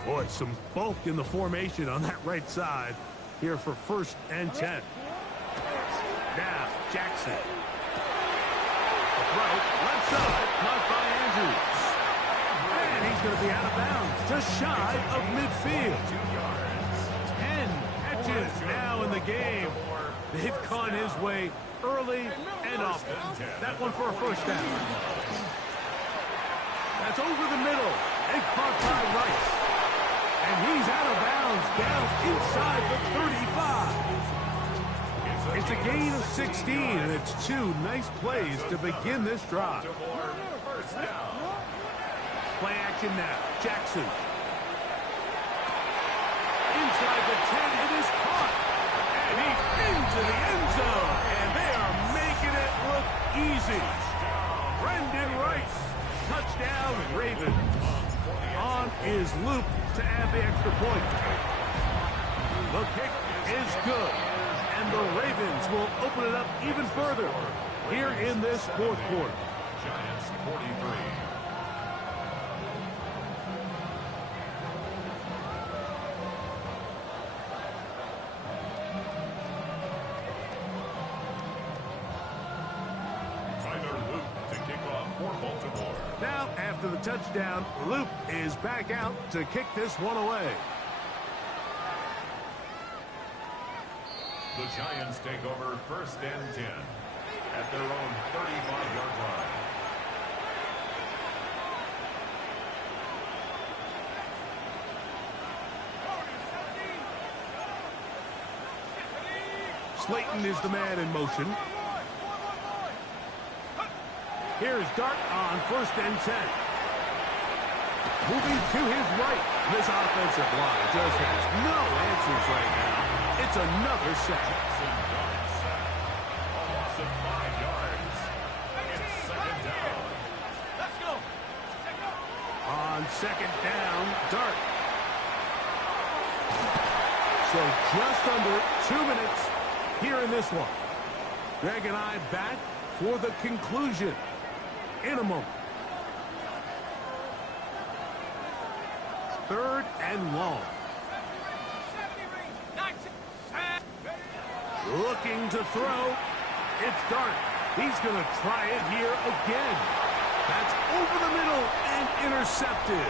Boy, some bulk in the formation on that right side here for 1st and 10. Now, Jackson. Right, left side, caught by Andrews. And he's going to be out of bounds, just shy of midfield. 10 catches now in the game. They've gone his way early and often. That one for a first down. That's over the middle and caught by Rice. And he's out of bounds, down inside the 35. It's a gain of 16, and it's 2 nice plays to begin this drive. Play action now. Jackson. Inside the 10, it is caught. And he's into the end zone. And they are making it look easy. Brendan Rice. Touchdown, Ravens. On is Loop to add the extra point. The kick is good. And the Ravens will open it up even further here in this 4th quarter. Giants 43. Now, after the touchdown, Loop is back out to kick this one away. The Giants take over 1st and 10 at their own 35-yard line. Slayton is the man in motion. Here's Dart on 1st and 10. Moving to his right. This offensive line just has no answers right now. It's another sack. Loss of 5 yards. It's 2nd down. Let's go. On 2nd down, Dart. So just under 2 minutes here in this one. Greg and I back for the conclusion in a moment. 3rd and long. Looking to throw. It's Dart. He's going to try it here again. That's over the middle and intercepted.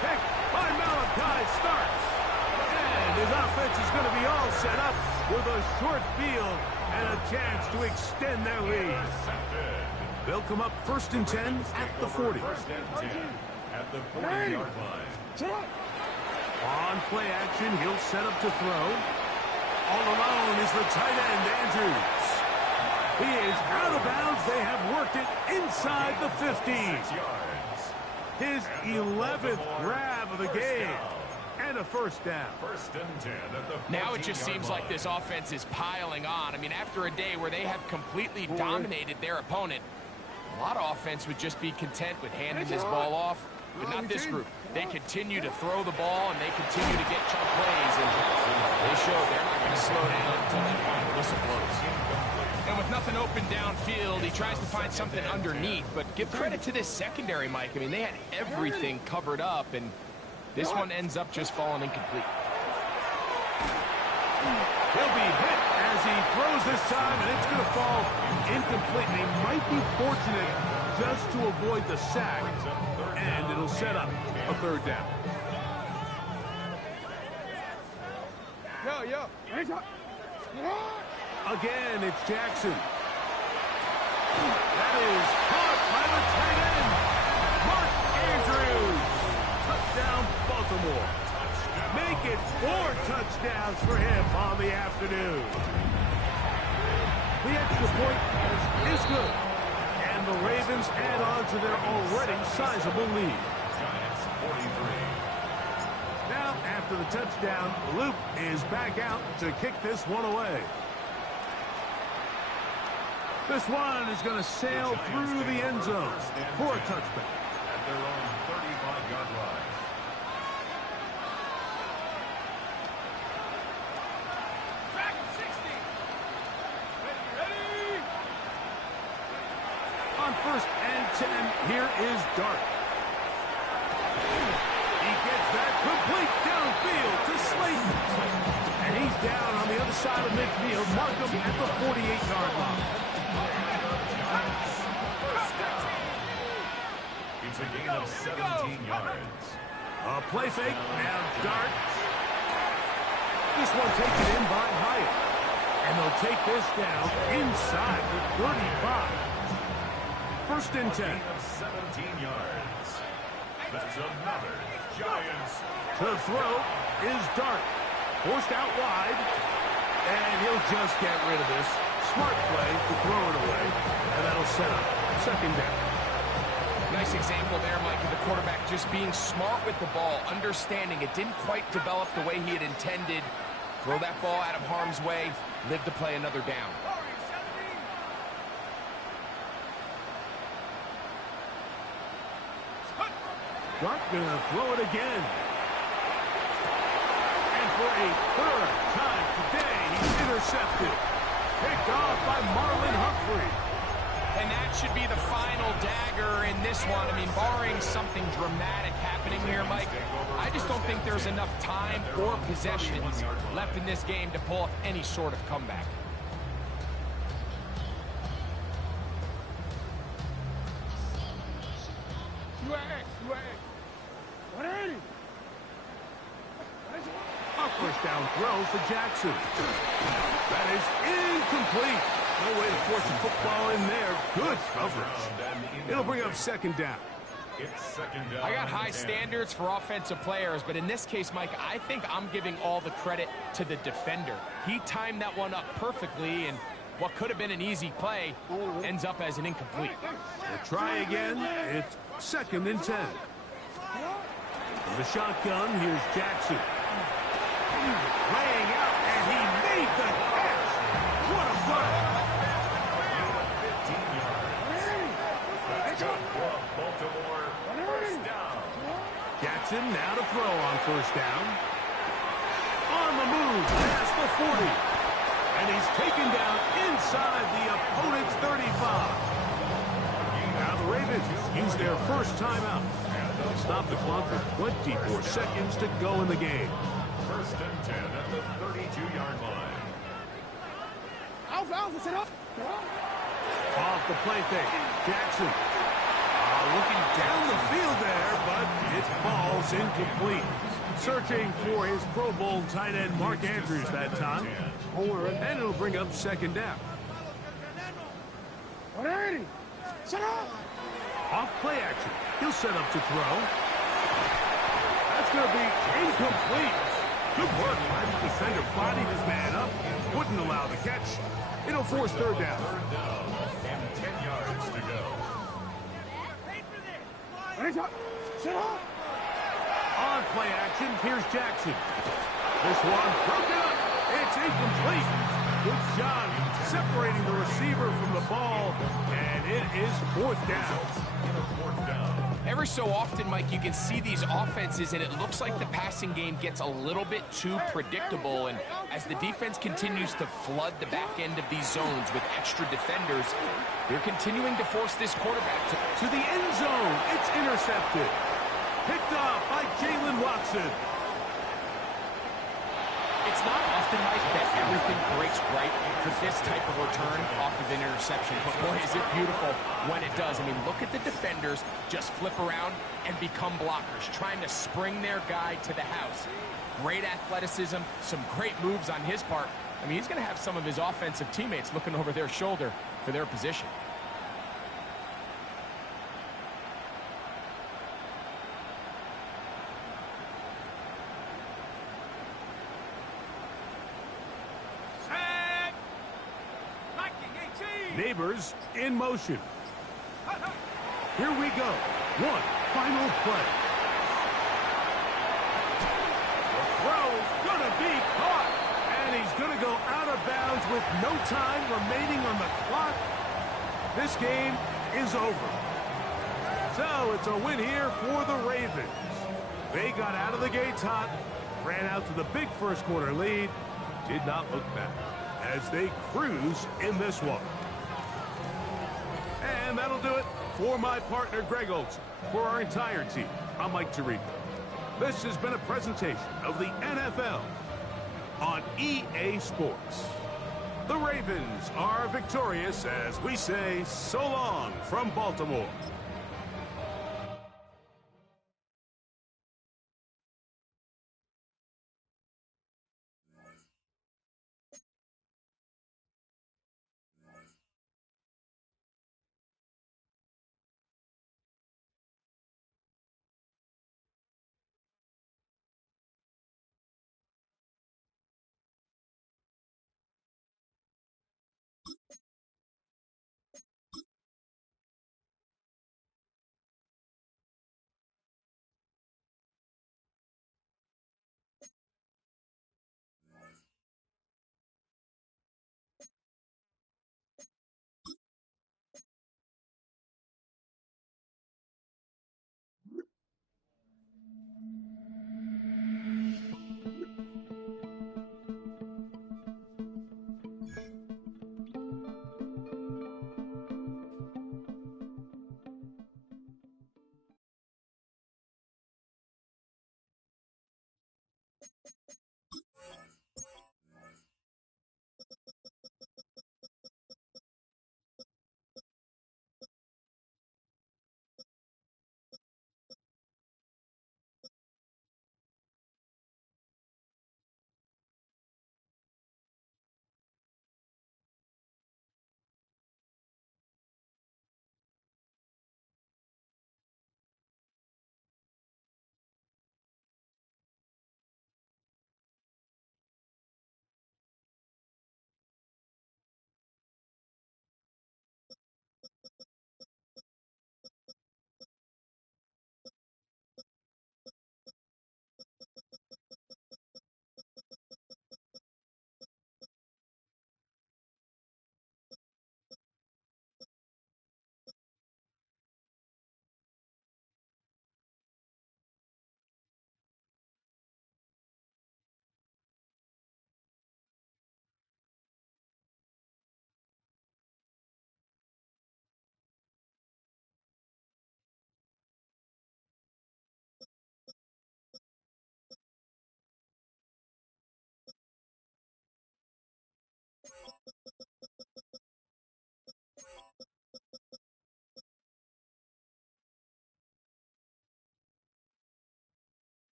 Pick by Malachi starts. And his offense is going to be all set up with a short field and a chance to extend their lead. They'll come up 1st and 10 at the 40. 1st and 10 at the 40-yard line. On play action, he'll set up to throw. All alone is the tight end, Andrews. He is out of bounds. They have worked it inside the 50. His 11th grab of the game. And a 1st down. 1st and 10 at the Now it just seems like this offense is piling on. I mean, after a day where they have completely dominated their opponent, a lot of offense would just be content with handing this ball off. But not this group. They continue to throw the ball, and they continue to get chunk plays. And they show they're not going to slow down until that final whistle blows. And with nothing open downfield, he tries to find something underneath. But give credit to this secondary, Mike. I mean, they had everything covered up, and this one ends up just falling incomplete. He'll be hit as he throws this time, and it's going to fall incomplete. They might be fortunate just to avoid the sack, and it'll set up a 3rd down. Again, it's Jackson. That is caught by the tight end, Mark Andrews. Touchdown, Baltimore. Make it 4 touchdowns for him on the afternoon. The extra point is good. And the Ravens add on to their already sizable lead. Giants 43. Now, after the touchdown, Luke is back out to kick this one away. This one is going to sail through the end zone for a touchback. At their own 35-yard line. On 1st and 10, here is Dart. He gets that complete downfield to Slayton. And he's down on the other side of midfield. Mark him at the 48-yard line. It's a gain of 17 yards. A play fake, now Dart. This one taken in by Hyatt. And they'll take this down inside the 35. 1st and 10. Gain of 17 yards. That's another Giants. The throw is Dart. Forced out wide. And he'll just get rid of this. Smart play to throw it away. And that'll set up 2nd down. Nice example there, Mike, of the quarterback just being smart with the ball, understanding it didn't quite develop the way he had intended. Throw that ball out of harm's way, live to play another down. Dart gonna throw it again. And for a 3rd time today, he's intercepted. Picked off by Marlon Humphrey. And that should be the final dagger in this one. I mean, barring something dramatic happening here, Mike, I just don't think there's enough time or possessions left in this game to pull off any sort of comeback. A 1st down throw for Jackson. That is incomplete. No way to force a football in there. Good coverage. It'll bring up 2nd down. It's 2nd down. I got high standards for offensive players, but in this case, Mike, I think I'm giving all the credit to the defender. He timed that one up perfectly, and what could have been an easy play ends up as an incomplete. We'll try again. It's 2nd and 10. From the shotgun, here's Jackson. Laying out, and he made the catch. What a play. 15 yards. That's good for Baltimore. 1st down. Jackson now to throw on 1st down. On the move past the 40. And he's taken down inside the opponent's 35. Now the Ravens use their first timeout. They'll stop the clock with 24 seconds to go in the game. First and 10 at the 32-yard line. Alpha, set up. Off the play fake. Jackson. Looking down the field there, but it falls incomplete. Searching for his Pro Bowl tight end Mark Andrews that time. And it'll bring up second down. Off play action. He'll set up to throw. That's going to be incomplete. Good work by the defender bodied his man up. Wouldn't allow the catch. It'll force third down. Third down and 10 yards to go. On play action, here's Jackson. This one broken up. It's incomplete. Good job separating the receiver from the ball, and it is fourth down. Every so often, Mike, you can see these offenses, and it looks like the passing game gets a little bit too predictable. And as the defense continues to flood the back end of these zones with extra defenders, they're continuing to force this quarterback to the end zone. It's intercepted. Picked up by Jalen Watson. It's not often, Mike, that everything breaks right for this type of return off of an interception. But, boy, is it beautiful when it does. I mean, look at the defenders just flip around and become blockers, trying to spring their guy to the house. Great athleticism, some great moves on his part. I mean, he's going to have some of his offensive teammates looking over their shoulder for their position. Neighbors in motion. Here we go. One final play. The throw's gonna be caught, and he's gonna go out of bounds with no time remaining on the clock. This game is over. So it's a win here for the Ravens. They got out of the gates hot, ran out to the big first quarter lead, did not look back as they cruise in this one. And that'll do it for my partner, Greg Olson. For our entire team, I'm Mike Tirico. This has been a presentation of the NFL on EA Sports. The Ravens are victorious as we say so long from Baltimore.